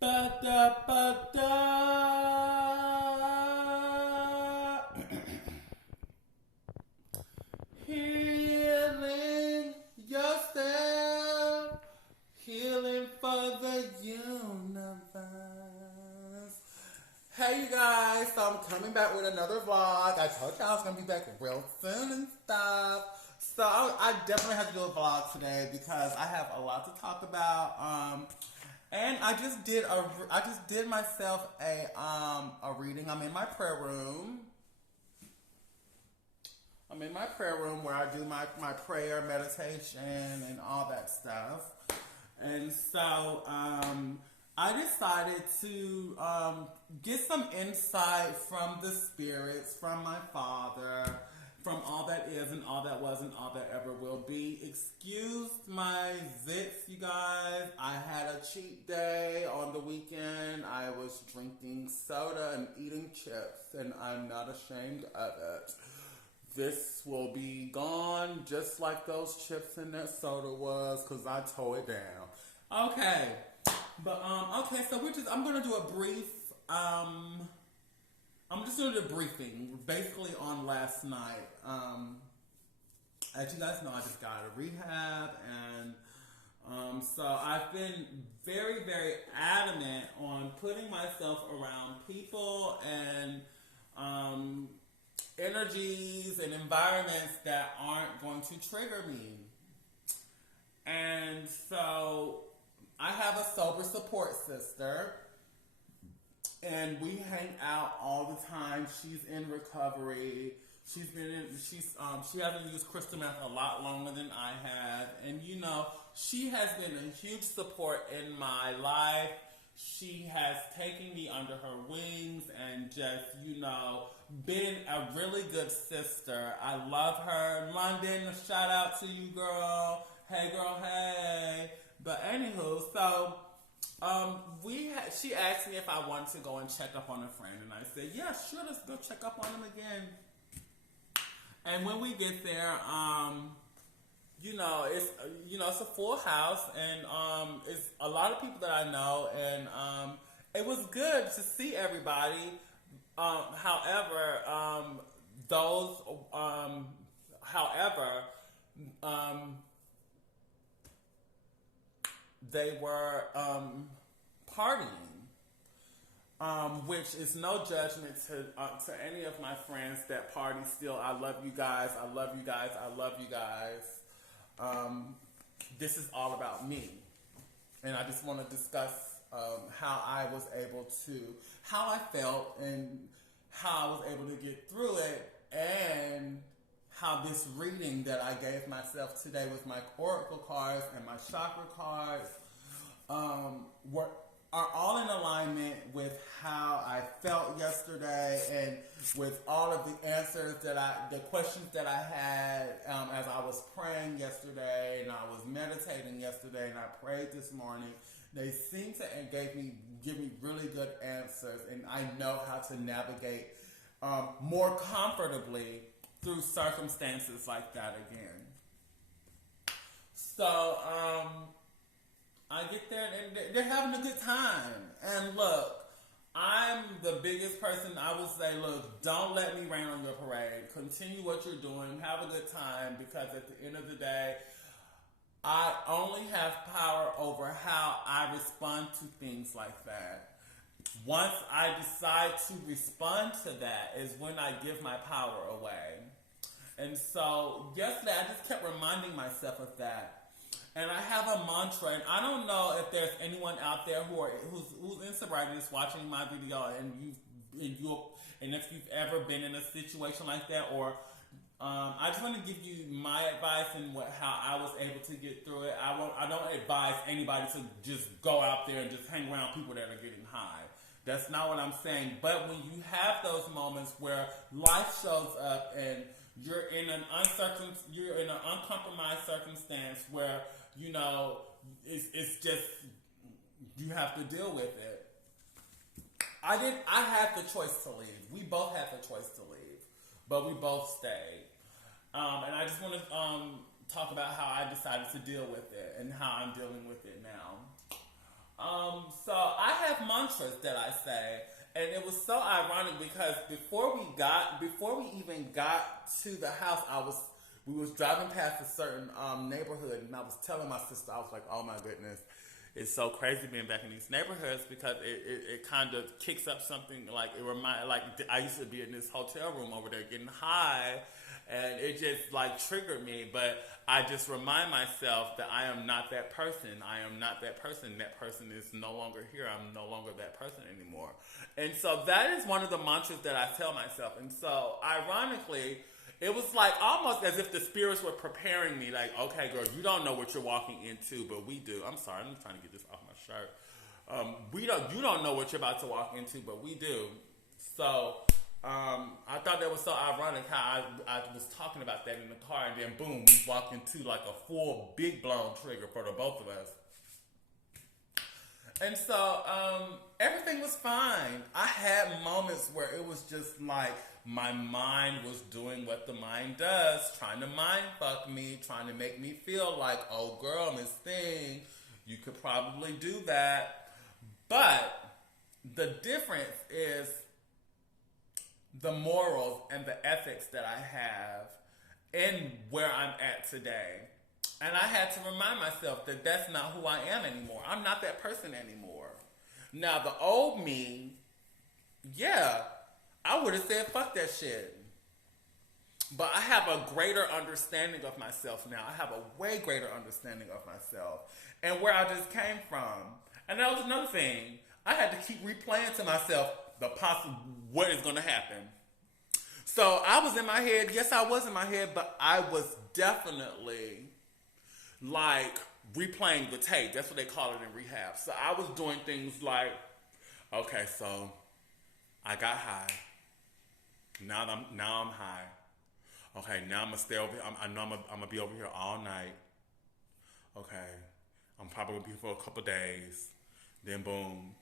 Ba-da-ba-da. Healing yourself, healing for the universe. Hey, you guys, so I'm coming back with another vlog. I told you I was going to be back real soon and stuff. So I definitely have to do a vlog today because I have a lot to talk about. And I just did myself a reading. I'm in my prayer room. I'm in my prayer room where I do my prayer, meditation, and all that stuff. And so I decided to get some insight from the spirits, from my father, from all that is and all that was and all that ever will be. Excuse my zits, you guys. I had a cheat day on the weekend. I was drinking soda and eating chips, and I'm not ashamed of it. This will be gone just like those chips and that soda was, because I tore it down. Okay. But, okay, so I'm going to do a brief, I'm just doing a briefing, basically on last night. As you guys know, I just got out of rehab, and so I've been very, very adamant on putting myself around people and energies and environments that aren't going to trigger me. And so I have a sober support sister, and we hang out all the time. She's in recovery. She hasn't used crystal meth a lot longer than I have, and she has been a huge support in my life. She has taken me under her wings and just, been a really good sister. I love her. London, shout out to you, girl. Hey, girl, hey. But anywho, so she asked me if I wanted to go and check up on a friend, and I said, yeah, sure, let's go check up on him again. And when we get there, it's a full house, and it's a lot of people that I know, and it was good to see everybody. However, they were partying, which is no judgment to any of my friends that party still. I love you guys. I love you guys. I love you guys. This is all about me, and I just want to discuss how I felt, and how I was able to get through it, and how this reading that I gave myself today with my oracle cards and my chakra cards are all in alignment with how I felt yesterday, and with all of the answers the questions that I had as I was praying yesterday, and I was meditating yesterday, and I prayed this morning. They seem to give me really good answers, and I know how to navigate more comfortably through circumstances like that again. So, I get there and they're having a good time. And look, I'm the biggest person. I would say, look, don't let me rain on your parade. Continue what you're doing. Have a good time, because at the end of the day, I only have power over how I respond to things like that. Once I decide to respond to that is when I give my power away. And so yesterday I just kept reminding myself of that. And I have a mantra, and I don't know if there's anyone out there who's in sobriety that's watching my video, and if you've ever been in a situation like that, or I just want to give you my advice and how I was able to get through it. I don't advise anybody to just go out there and just hang around people that are getting high. That's not what I'm saying. But when you have those moments where life shows up and you're in an uncompromised circumstance where it's just you have to deal with it. I had the choice to leave. We both had the choice to leave, but we both stayed. And I just want to talk about how I decided to deal with it and how I'm dealing with it now. So I have mantras that I say. And it was so ironic because before we even got to the house, we was driving past a certain neighborhood, and I was telling my sister, I was like, oh my goodness, it's so crazy being back in these neighborhoods because it kind of kicks up something like I used to be in this hotel room over there getting high, and it just like triggered me. But I just remind myself that I am not that person. I am not that person. That person is no longer here. I'm no longer that person anymore. And so that is one of the mantras that I tell myself. And so ironically, it was like almost as if the spirits were preparing me, like, okay, girl, you don't know what you're walking into, but we do. I'm sorry, I'm trying to get this off my shirt. You don't know what you're about to walk into, but we do. So I thought that was so ironic how I was talking about that in the car, and then boom, we walked into like a full big blown trigger for the both of us. And so everything was fine. I had moments where it was just like my mind was doing what the mind does, trying to mind fuck me, trying to make me feel like, oh girl, Miss Thing, you could probably do that. But the difference is the morals and the ethics that I have and where I'm at today. And I had to remind myself that that's not who I am anymore. I'm not that person anymore. Now, the old me, yeah, I would have said, fuck that shit. But I have a greater understanding of myself now. I have a way greater understanding of myself and where I just came from. And that was another thing. I had to keep replaying to myself the possible, what is going to happen. So I was in my head. Yes, I was in my head, but I was definitely like replaying the tape. That's what they call it in rehab. So I was doing things like, okay, so I got high. Now I'm high. Okay, now I'm gonna stay over here. I know I'm gonna be over here all night. Okay, I'm probably gonna be here for a couple days. Then boom,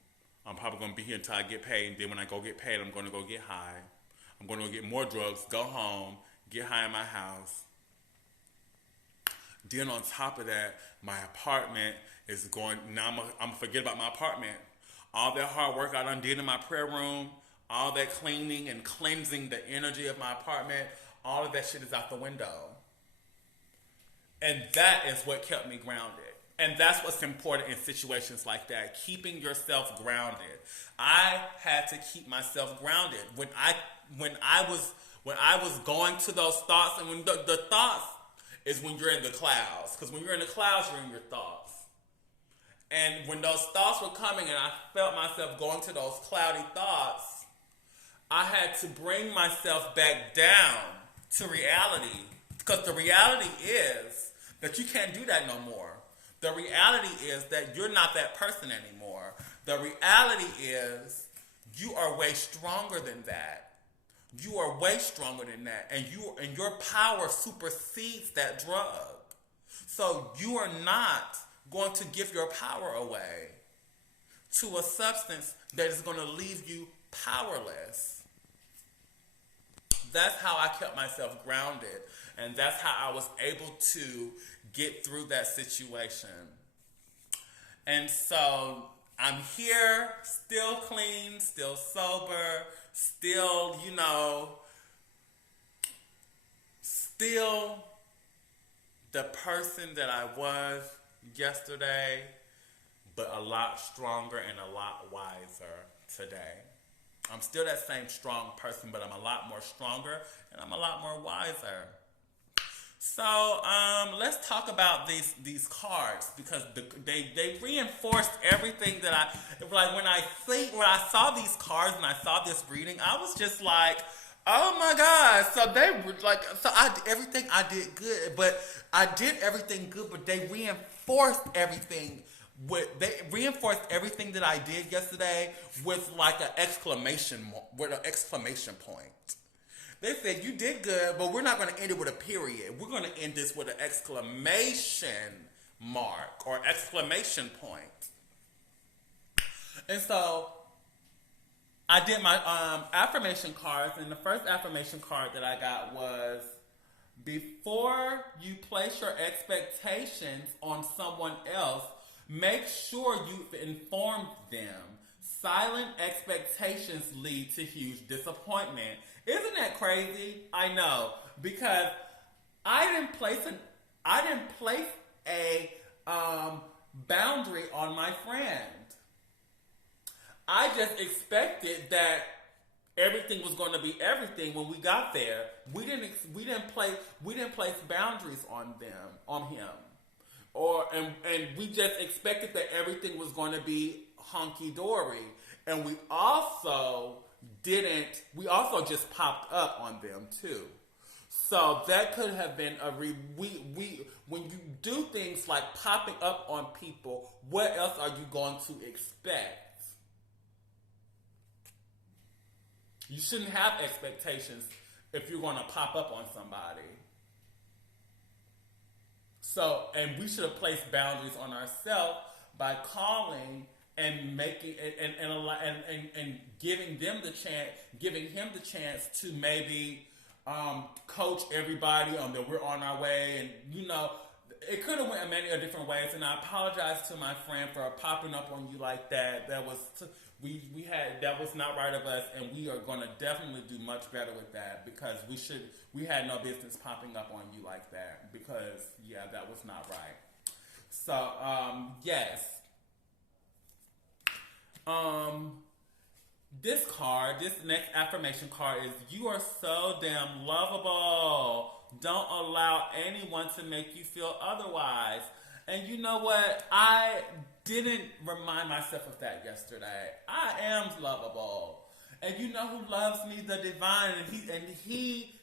I'm probably gonna be here until I get paid. And then when I go get paid, I'm gonna go get high. I'm gonna go get more drugs, go home, get high in my house. Then on top of that, my apartment is going, now I'm gonna forget about my apartment. All that hard work I done did in my prayer room, all that cleaning and cleansing the energy of my apartment, all of that shit is out the window. And that is what kept me grounded. And that's what's important in situations like that, keeping yourself grounded. I had to keep myself grounded. When I was going to those thoughts, and when the thoughts is when you're in the clouds. Because when you're in the clouds, you're in your thoughts. And when those thoughts were coming and I felt myself going to those cloudy thoughts, I had to bring myself back down to reality. Because the reality is that you can't do that no more. The reality is that you're not that person anymore. The reality is you are way stronger than that. You are way stronger than that. And your power supersedes that drug. So you are not going to give your power away to a substance that is going to leave you powerless. That's how I kept myself grounded. And that's how I was able to get through that situation. And so I'm here, still clean, still sober, still, still the person that I was yesterday, but a lot stronger and a lot wiser today. I'm still that same strong person, but I'm a lot more stronger and I'm a lot more wiser. So let's talk about these cards, because they reinforced everything that when I saw these cards and I saw this reading, I was just like, oh my God. So they were like, everything I did good, but I did everything good, but they reinforced everything. They reinforced everything that I did yesterday with like an exclamation point. They said, you did good, but we're not going to end it with a period. We're going to end this with an exclamation mark or exclamation point. And so I did my affirmation cards, and the first affirmation card that I got was, before you place your expectations on someone else, make sure you've informed them. Silent expectations lead to huge disappointment. Isn't that crazy? I know, because I didn't place a boundary on my friend. I just expected that everything was going to be everything when we got there. We didn't place boundaries on him, and we just expected that everything was going to be honky dory, and we also didn't. We also just popped up on them too. So that could have been we when you do things like popping up on people, what else are you going to expect? You shouldn't have expectations if you're going to pop up on somebody. So, and we should have placed boundaries on ourselves by calling and making and giving him the chance to maybe coach everybody on that we're on our way, and it could have went in many different ways. And I apologize to my friend for popping up on you like that. That was that was not right of us, and we are going to definitely do much better with that, because we had no business popping up on you like that, because that was not right. So yes. This next affirmation card is: you are so damn lovable. Don't allow anyone to make you feel otherwise. And you know what? I didn't remind myself of that yesterday. I am lovable. And you know who loves me? The divine. And he,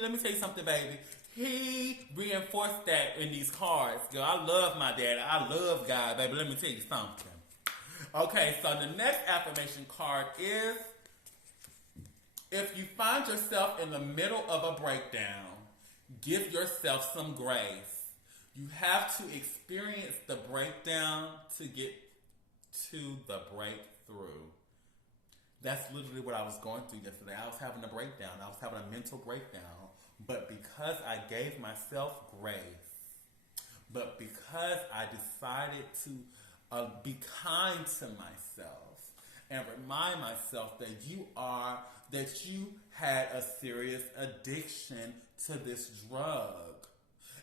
let me tell you something, baby. He reinforced that in these cards. Girl, I love my daddy. I love God, baby. Let me tell you something. Okay, so the next affirmation card is: if you find yourself in the middle of a breakdown, give yourself some grace. You have to experience the breakdown to get to the breakthrough. That's literally what I was going through yesterday. I was having a breakdown. I was having a mental breakdown. But because I gave myself grace, but because I decided to be kind to myself and remind myself that you had a serious addiction to this drug,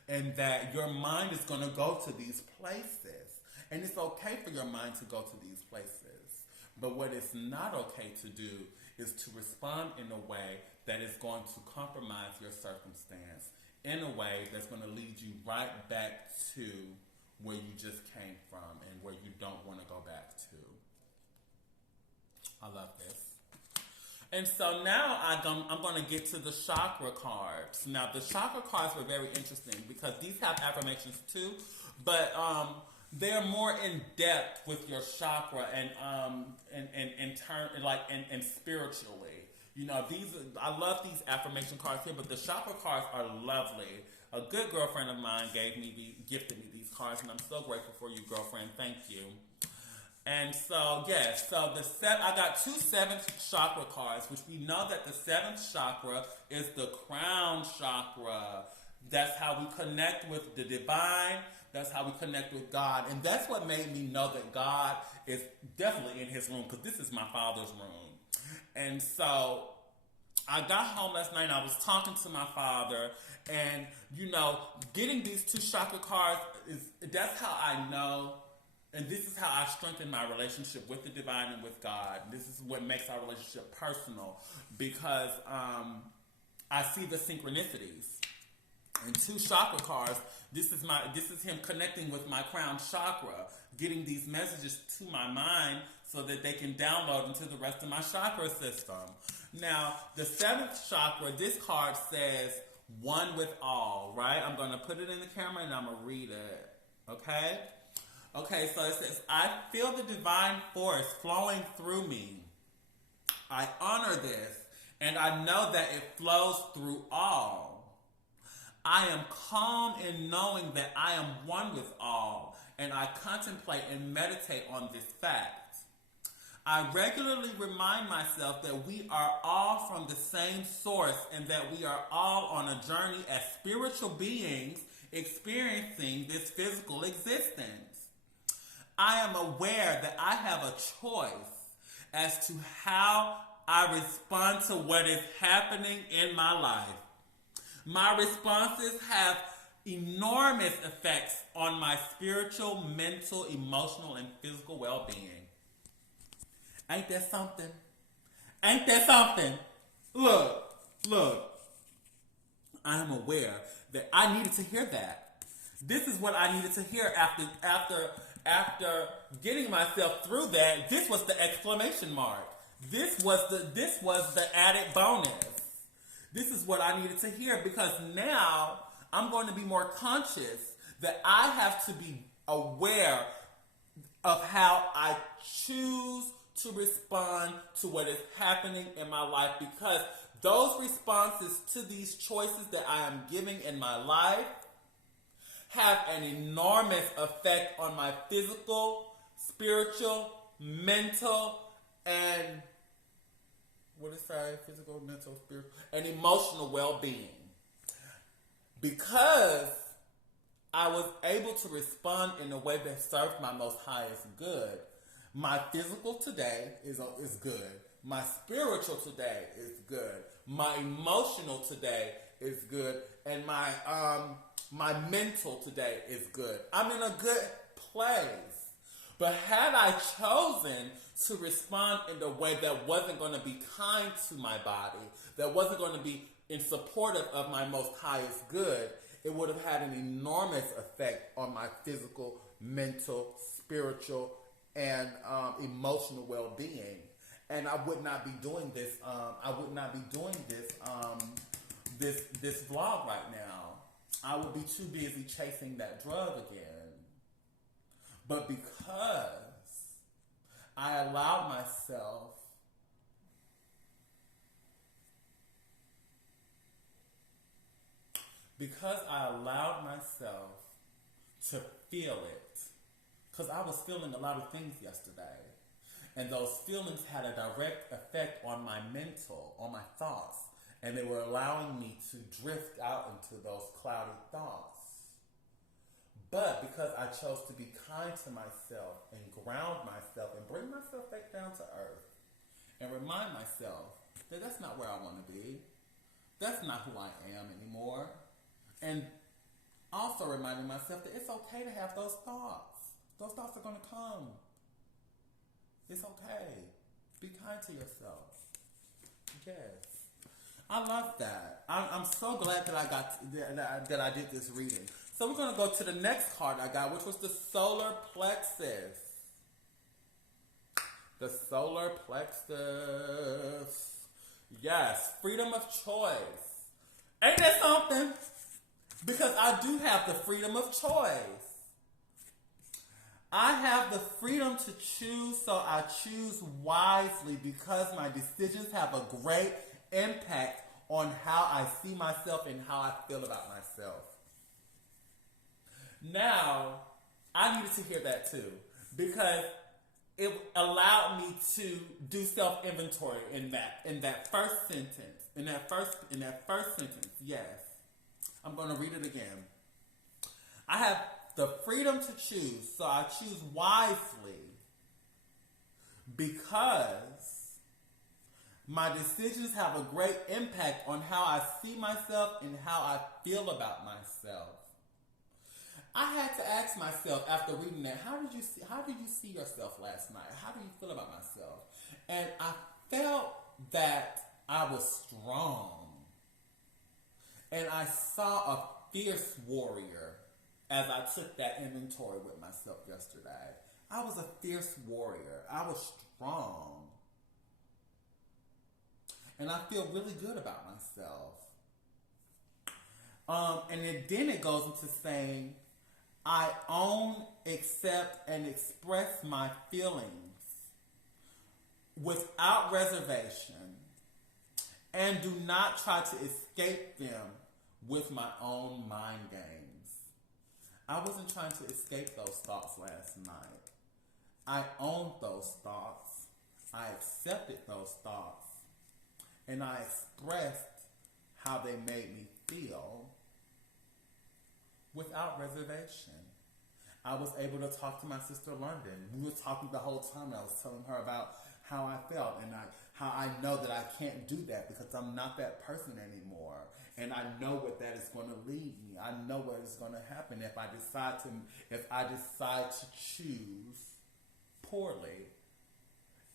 and that your mind is going to go to these places, and it's okay for your mind to go to these places. But what is not okay to do is to respond in a way that is going to compromise your circumstance, in a way that's going to lead you right back to where you just came from and where you don't want to go back to. I love this. And so now I'm going to get to the chakra cards. Now, the chakra cards were very interesting because these have affirmations too, but they're more in depth with your chakra and spiritually. I love these affirmation cards here, but the chakra cards are lovely. A good girlfriend of mine gifted me these cards, and I'm so grateful for you, girlfriend. Thank you. And so, yes, I got 2 7th chakra cards, which we know that the 7th chakra is the crown chakra. That's how we connect with the divine. That's how we connect with God. And that's what made me know that God is definitely in his room, because this is my father's room. And so I got home last night and I was talking to my father, and getting these 2 chakra cards that's how I know, and this is how I strengthen my relationship with the divine and with God. This is what makes our relationship personal, because I see the synchronicities. And 2 chakra cards, this is him connecting with my crown chakra, getting these messages to my mind so that they can download into the rest of my chakra system. Now, the 7th chakra, this card says, one with all, right? I'm going to put it in the camera and I'm going to read it, okay? Okay, so it says, I feel the divine force flowing through me. I honor this, and I know that it flows through all. I am calm in knowing that I am one with all, and I contemplate and meditate on this fact. I regularly remind myself that we are all from the same source, and that we are all on a journey as spiritual beings experiencing this physical existence. I am aware that I have a choice as to how I respond to what is happening in my life. My responses have enormous effects on my spiritual, mental, emotional, and physical well-being. Ain't that something? Ain't that something? Look. I am aware that I needed to hear that. This is what I needed to hear after getting myself through that. This was the exclamation mark. This was the added bonus. This is what I needed to hear, because now I'm going to be more conscious that I have to be aware of how I choose to respond to what is happening in my life, because those responses to these choices that I am giving in my life have an enormous effect on my physical, spiritual, mental, and physical, mental, spiritual, and emotional well-being. Because I was able to respond in a way that served my most highest good. My physical today is good. My spiritual today is good. My emotional today is good. And my mental today is good. I'm in a good place. But had I chosen to respond in a way that wasn't going to be kind to my body, that wasn't going to be in supportive of my most highest good, it would have had an enormous effect on my physical, mental, spiritual, and emotional well-being. And I would not be doing this. This vlog right now. I would be too busy chasing that drug again. But because I allowed myself to feel it, because I was feeling a lot of things yesterday, and those feelings had a direct effect on my mental, on my thoughts, and they were allowing me to drift out into those cloudy thoughts. But because I chose to be kind to myself and ground myself and bring myself back down to earth and remind myself that that's not where I want to be, that's not who I am anymore, and also reminding myself that it's okay to have those thoughts. Those thoughts are going to come. It's okay. Be kind to yourself. Yes. I love that. I'm so glad that that I did this reading. So we're going to go to the next card I got, which was the solar plexus. The solar plexus. Yes, freedom of choice. Ain't that something? Because I do have the freedom of choice. I have the freedom to choose, so I choose wisely, because my decisions have a great impact on how I see myself and how I feel about myself. Now, I needed to hear that too, because it allowed me to do self-inventory in that first sentence. In that first sentence, yes. I'm going to read it again. I have the freedom to choose, so I choose wisely, because my decisions have a great impact on how I see myself and how I feel about myself. I had to ask myself after reading that, how did you see yourself last night? How do you feel about myself? And I felt that I was strong. And I saw a fierce warrior as I took that inventory with myself yesterday. I was a fierce warrior. I was strong. And I feel really good about myself. And then it goes into saying, I own, accept, and express my feelings without reservation, and do not try to escape them with my own mind games. I wasn't trying to escape those thoughts last night. I owned those thoughts. I accepted those thoughts. And I expressed how they made me feel without reservation. I was able to talk to my sister London. We were talking the whole time, and I was telling her about how I felt and how I know that I can't do that because I'm not that person anymore. And I know what that is going to lead me. I know what is going to happen if I decide to choose poorly.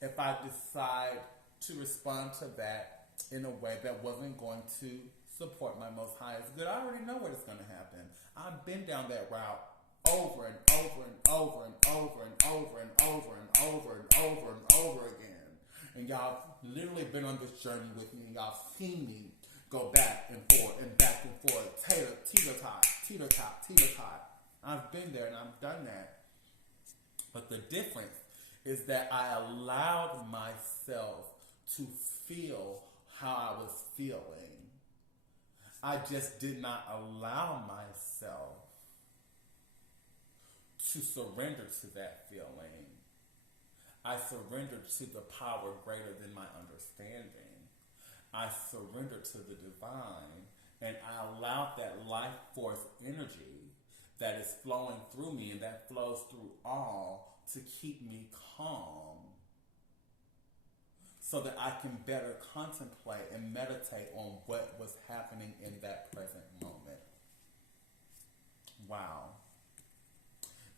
If I decide to respond to that in a way that wasn't going to support my most highest good. I already know what is going to happen. I've been down that route over and over and over and over and over and over and over and over and over again. And y'all literally been on this journey with me. Y'all seen me go back and forth and back and forth, teeter-tot, teeter-tot, teeter-tot. I've been there and I've done that. But the difference is that I allowed myself to feel how I was feeling. I just did not allow myself to surrender to that feeling. I surrendered to the power greater than my understanding. I surrendered to the divine, and I allowed that life force energy that is flowing through me and that flows through all to keep me calm so that I can better contemplate and meditate on what was happening in that present moment. Wow.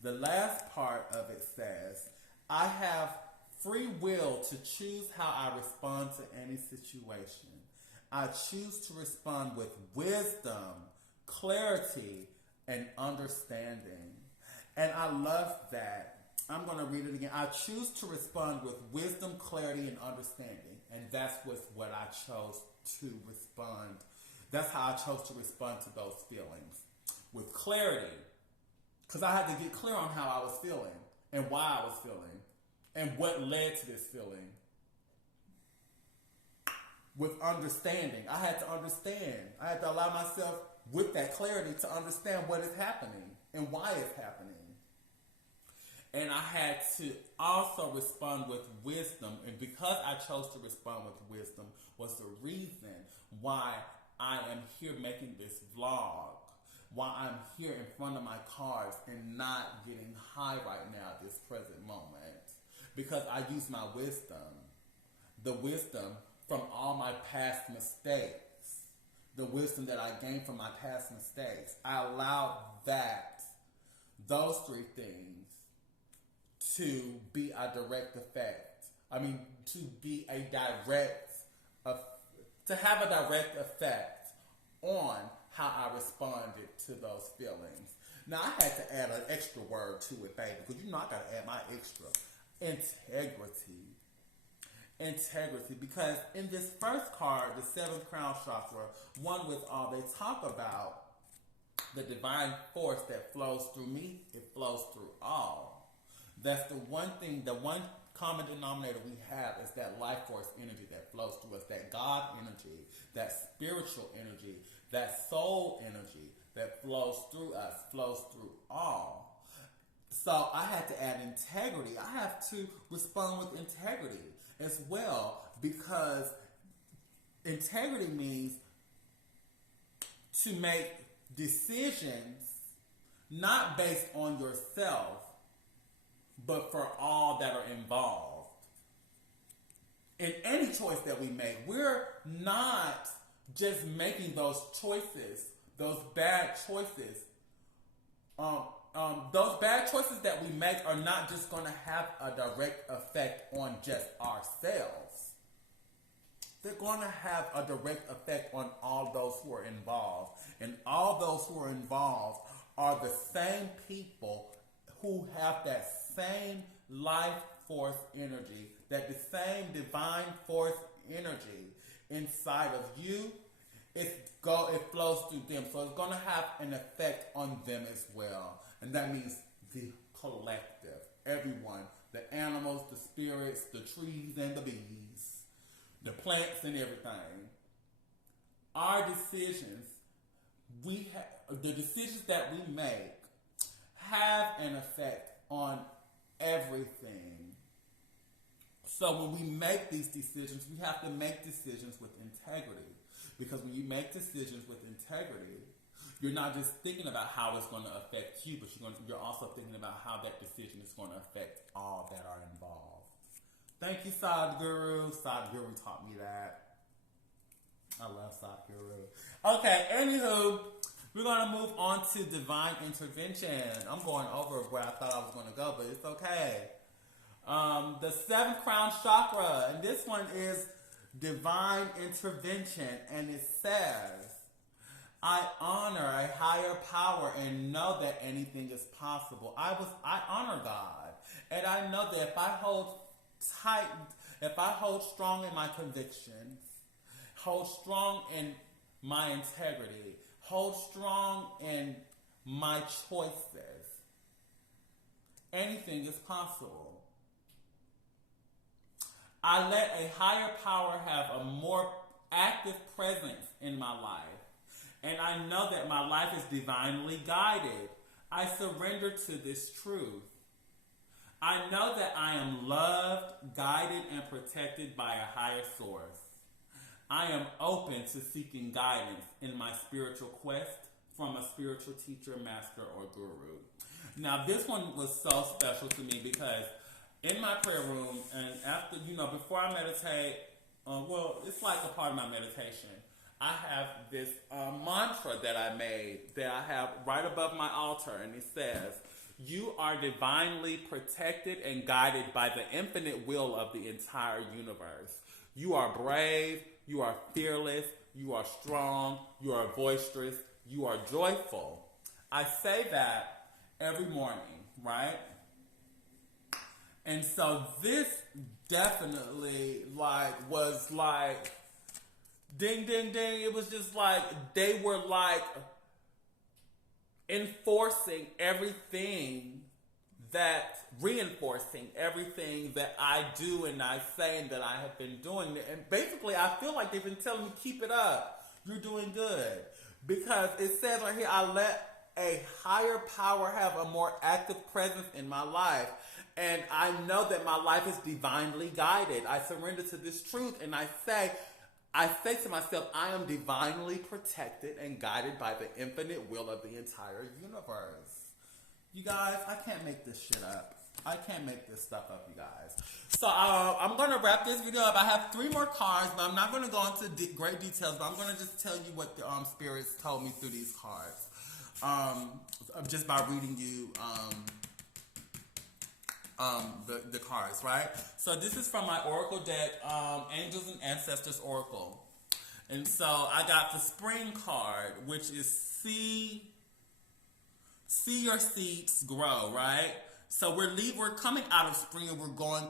The last part of it says, I have free will to choose how I respond to any situation. I choose to respond with wisdom, clarity, and understanding. And I love that. I'm going to read it again. I choose to respond with wisdom, clarity, and understanding. And that's what I chose to respond. That's how I chose to respond to those feelings. With clarity. Because I had to get clear on how I was feeling and why I was feeling and what led to this feeling. With understanding. I had to understand. I had to allow myself with that clarity to understand what is happening and why it's happening. And I had to also respond with wisdom. And because I chose to respond with wisdom was the reason why I am here making this vlog. Why I'm here in front of my cards and not getting high right now at this present moment. Because I use my wisdom. The wisdom from all my past mistakes. The wisdom that I gained from my past mistakes. I allowed those three things to be a direct effect. To have a direct effect on how I responded to those feelings. Now I had to add an extra word to it, baby, because you know I gotta add my extra. Integrity, because in this first card, the seventh crown chakra, one with all, they talk about the divine force that flows through me, it flows through all. That's the one thing, the one common denominator we have is that life force energy that flows through us, that God energy, that spiritual energy, that soul energy that flows through us, flows through all. So I had to add integrity. I have to respond with integrity as well, because integrity means to make decisions not based on yourself, but for all that are involved. In any choice that we make, we're not just making those choices, those bad choices. Those bad choices that we make are not just going to have a direct effect on just ourselves. They're going to have a direct effect on all those who are involved. And all those who are involved are the same people who have that same life force energy, that the same divine force energy inside of you. It flows through them. So it's going to have an effect on them as well. And that means the collective. Everyone. The animals, the spirits, the trees and the bees. The plants and everything. Our decisions, the decisions that we make have an effect on everything. So when we make these decisions, we have to make decisions with integrity. Because when you make decisions with integrity, You're not just thinking about how it's going to affect you, but you're also thinking about how that decision is going to affect all that are involved. Thank you, Sadhguru. Sadhguru taught me that. I love Sadhguru. Okay, anywho, we're going to move on to divine intervention. I'm going over where I thought I was going to go, but it's okay. The seventh crown chakra, and this one is divine intervention, and it says, I honor a higher power and know that anything is possible. I honor God, and I know that if I hold strong in my convictions, hold strong in my integrity, hold strong in my choices, anything is possible. I let a higher power have a more active presence in my life. And I know that my life is divinely guided. I surrender to this truth. I know that I am loved, guided, and protected by a higher source. I am open to seeking guidance in my spiritual quest from a spiritual teacher, master, or guru. Now, this one was so special to me because in my prayer room, and after, before I meditate, it's like a part of my meditation. I have this mantra that I made that I have right above my altar, and it says, you are divinely protected and guided by the infinite will of the entire universe. You are brave, you are fearless, you are strong, you are boisterous, you are joyful. I say that every morning, right? And so this definitely was ding, ding, ding. It was just they were reinforcing everything that I do and I say and that I have been doing. And basically, I feel like they've been telling me, keep it up. You're doing good. Because it says right here, I let a higher power have a more active presence in my life. And I know that my life is divinely guided. I surrender to this truth and I say to myself, I am divinely protected and guided by the infinite will of the entire universe. You guys, I can't make this shit up. I can't make this stuff up, you guys. So I'm going to wrap this video up. I have 3 more cards, but I'm not going to go into great details, but I'm going to just tell you what the spirits told me through these cards. Just by reading you the cards, right? So this is from my Oracle deck, Angels and Ancestors Oracle. And so I got the Spring card, which is see your seeds grow, right? So we're coming out of spring and we're going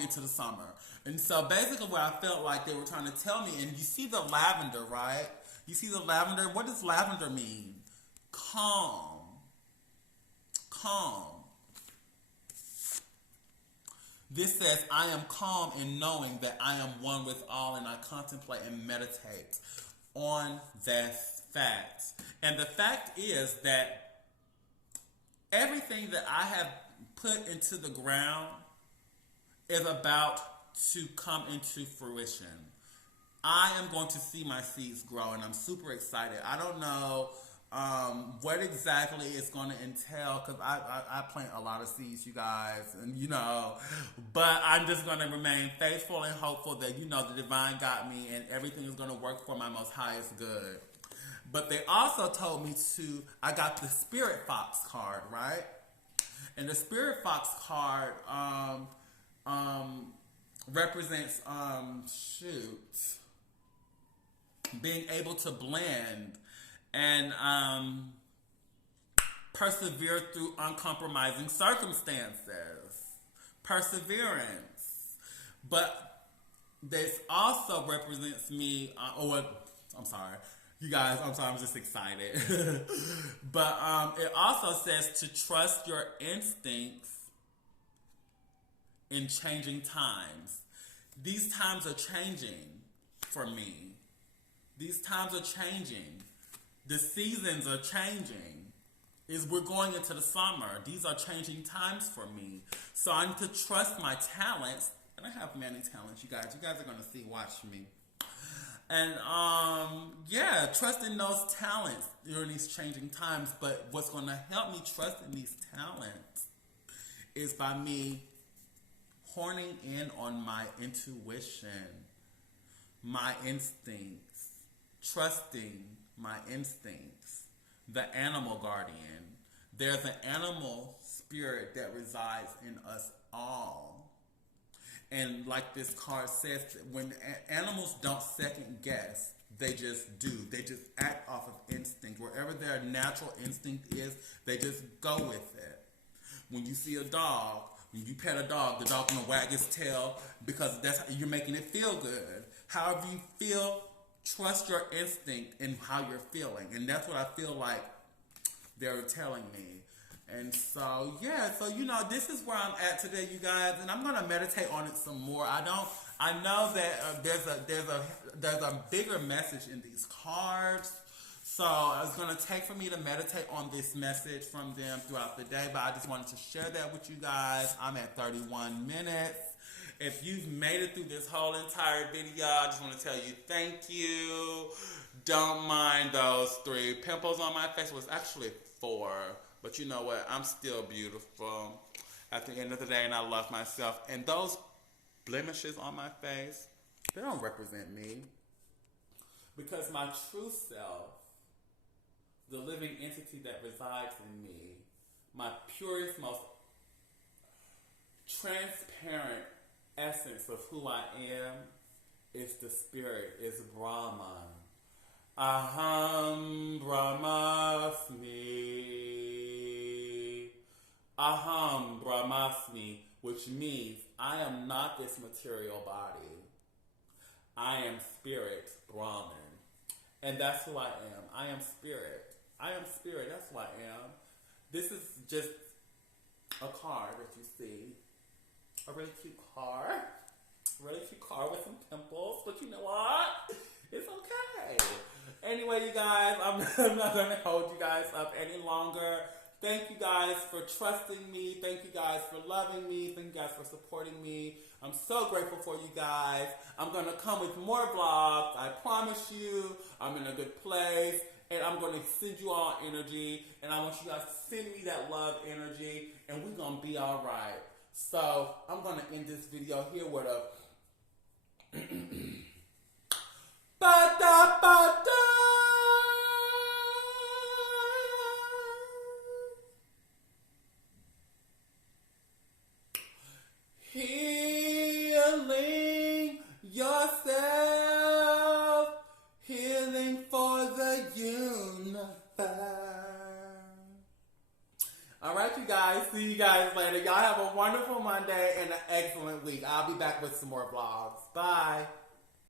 into the summer. And so basically what I felt like they were trying to tell me, and you see the lavender, right? You see the lavender? What does lavender mean? Calm. This says, I am calm in knowing that I am one with all, and I contemplate and meditate on this fact. And the fact is that everything that I have put into the ground is about to come into fruition. I am going to see my seeds grow, and I'm super excited. I don't know what exactly it's going to entail, because I plant a lot of seeds, you guys, and but I'm just going to remain faithful and hopeful that the divine got me and everything is going to work for my most highest good. But they also told me I got the Spirit Fox card, right? And the Spirit Fox card represents being able to blend and persevere through uncompromising circumstances. Perseverance. But this also represents me, I'm sorry. You guys, I'm sorry, I'm just excited. But it also says to trust your instincts in changing times. These times are changing for me. These times are changing. The seasons are changing. We're going into the summer. These are changing times for me. So I need to trust my talents. And I have many talents, you guys. You guys are going to see. Watch me. And yeah, trust in those talents during these changing times. But what's going to help me trust in these talents is by me horning in on my intuition, my instincts, trusting my instincts, the animal guardian. There's an animal spirit that resides in us all. And like this card says, when animals don't second guess, they just do. They just act off of instinct. Wherever their natural instinct is, they just go with it. When you see a dog, when you pet a dog, the dog gonna wag its tail because that's how you're making it feel good. However you feel, trust your instinct in how you're feeling, and that's what I feel like they're telling me. And so yeah, so this is where I'm at today, you guys, and I'm gonna meditate on it some more. I know that there's a bigger message in these cards. So it's going to take for me to meditate on this message from them throughout the day, but I just wanted to share that with you guys. I'm at 31 minutes. If you've made it through this whole entire video, I just want to tell you thank you. Don't mind those 3 pimples on my face. It was actually 4, but you know what? I'm still beautiful at the end of the day, and I love myself. And those blemishes on my face, they don't represent me, because my true self, the living entity that resides in me, my purest, most transparent essence of who I am, is the spirit, is Brahman. Aham Brahmasmi. Aham Brahmasmi, which means I am not this material body. I am spirit, Brahman. And that's who I am. I am spirit. I am spirit. That's who I am. This is just a card that you see. A really cute card. Really cute card with some pimples. But you know what? It's okay. Anyway, you guys, I'm not going to hold you guys up any longer. Thank you guys for trusting me. Thank you guys for loving me. Thank you guys for supporting me. I'm so grateful for you guys. I'm going to come with more vlogs. I promise you. I'm in a good place. And I'm going to send you all energy. And I want you guys to send me that love energy. And we're going to be all right. So I'm going to end this video here with a... Ba-da-ba-da! Healing yourself, healing for the universe. All right, you guys. See you guys later. Y'all have a wonderful Monday and an excellent week. I'll be back with some more vlogs. Bye.